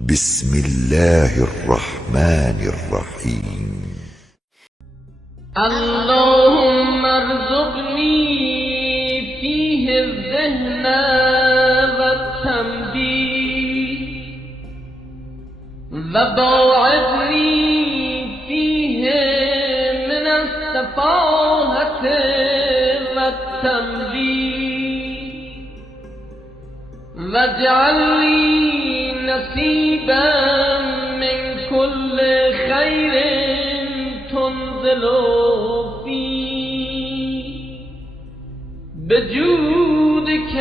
بسم الله الرحمن الرحيم. اللهم ارزقني فيه الذهن والتنبيه وباعدني فيه من السفاهة والتنبيه واجعل لي نصيبا من كل خير تنزل فيه بجودك